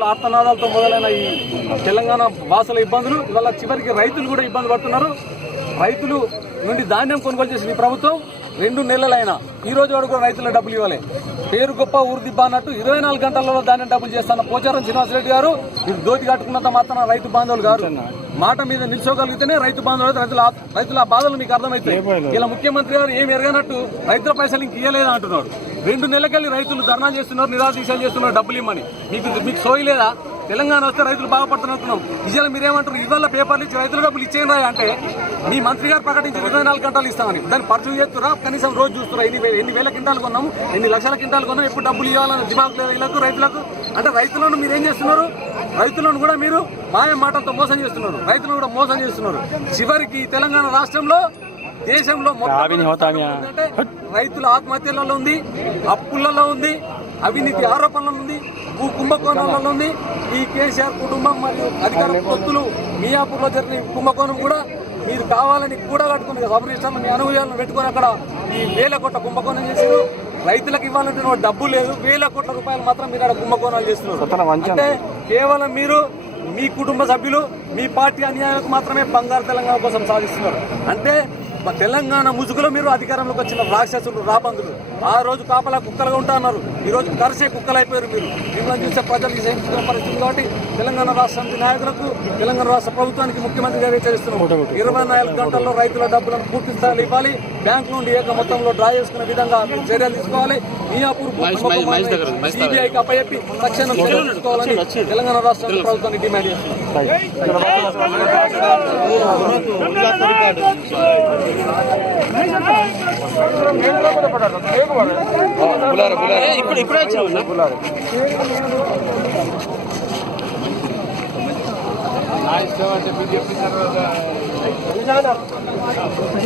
రైతుల ఆర్తనాదాలతో మొదలైన ఈ తెలంగాణ వాసుల ఇబ్బందులు ఇవాళ చివరికి రైతులు కూడా ఇబ్బంది పడుతున్నారు. రైతులు నుండి ధాన్యం కొనుగోలు చేసిన ఈ ప్రభుత్వం 2 నెలలైనా ఈ రోజు వరకు రైతులకు డబ్బులు ఇవ్వాలి. పేరు గొప్ప ఊరు దిబ్బ అన్నట్టు 24 గంటలలో ధాన్యం డబ్బులు చేస్తున్న పోచారం శ్రీనివాసరెడ్డి గారు మీరు దోతి కట్టుకున్నంత మాత్రం రైతు బాంధవులు గారు మాట మీద నిల్చోగలిగితేనే రైతు బాంధవులు రైతుల బాధలు మీకు అర్థమవుతాయి. ఇలా ముఖ్యమంత్రి గారు ఏమి ఎరగనట్టు రైతుల పైసలు ఇంక ఇయ్యలేదా అంటున్నారు. 2 నెలలకెళ్ళి రైతులు ధర్నా చేస్తున్నారు, నిరాదీశాలు చేస్తున్నారు, డబ్బులు ఇమ్మని. మీకు సోయి లేదా? తెలంగాణ వస్తే రైతులు బాగుపడుతున్నట్టున్నాం. నిజాలు మీరేమంటారు? ఇవాళ పేపర్లు ఇచ్చి రైతుల డబ్బులు ఇచ్చేయండి అంటే మీ మంత్రి గారు ప్రకటించి 24 గంటలు ఇస్తామని దాన్ని పరిచయం చేస్తురా? కనీసం రోజు చూస్తురా? ఎన్ని వేల క్వింటాలు కొన్నాము, ఎన్ని లక్షల క్వింటాలు కొన్నాము, ఎప్పుడు డబ్బులు ఇవ్వాలని దిమాగ్ లేదు వీళ్ళకు రైతులకు. అంటే రైతులను మీరేం చేస్తున్నారు? రైతులను కూడా మీరు మాయ మాటలతో మోసం చేస్తున్నారు, రైతులను కూడా మోసం చేస్తున్నారు. చివరికి తెలంగాణ రాష్ట్రంలో దేశంలో మొత్తం అంటే రైతుల ఆత్మహత్యలలో ఉంది, అప్పులలో ఉంది, అవినీతి ఆరోపణలు ఉంది, భూ కుంభకోణాలలో ఉంది. ఈ కేసీఆర్ కుటుంబం మరియు అధికార పొత్తులు మియాపూర్లో జరిగిన కుంభకోణం కూడా మీరు కావాలని కూడా కట్టుకుని సబరిష్టాలను మీ అనుభవాలను పెట్టుకుని అక్కడ ఈ 1000 కోట్ల కుంభకోణం చేశారు. రైతులకు ఇవ్వాలంటే డబ్బు లేదు, 1000 కోట్ల రూపాయలు మాత్రం మీరు అక్కడ కుంభకోణాలు చేస్తున్నారు. అంటే కేవలం మీరు మీ కుటుంబ సభ్యులు మీ పార్టీ అన్యాయాలకు మాత్రమే బంగారు తెలంగాణ కోసం సాధిస్తున్నారు. అంటే తెలంగాణ ముసుగులో మీరు అధికారంలోకి వచ్చిన రాక్షసులు, రాబందులు. ఆ రోజు కాపలా కుక్కలుగా ఉంటా అన్నారు, ఈ రోజు కరిసే కుక్కలు అయిపోయారు మీరు. మిమ్మల్ని చూసే ప్రజలు ఈ సైనిక పరిస్థితి. కాబట్టి తెలంగాణ రాష్ట్ర సమితి నాయకులకు, తెలంగాణ రాష్ట్ర ప్రభుత్వానికి ముఖ్యమంత్రి గారు హెచ్చరిస్తున్నారు. 24 గంటల్లో రైతుల డబ్బులను పూర్తి స్థాయిలో ఇవ్వాలి. బ్యాంకు నుండి ఏక మొత్తంలో డ్రా చేసుకునే విధంగా చర్యలు తీసుకోవాలి. మియాపూర్ సిబిఐకి అప్పచెప్పి తక్షణం చర్యలు తీసుకోవాలని తెలంగాణ రాష్ట్ర ప్రభుత్వాన్ని డిమాండ్ చేస్తున్నారు.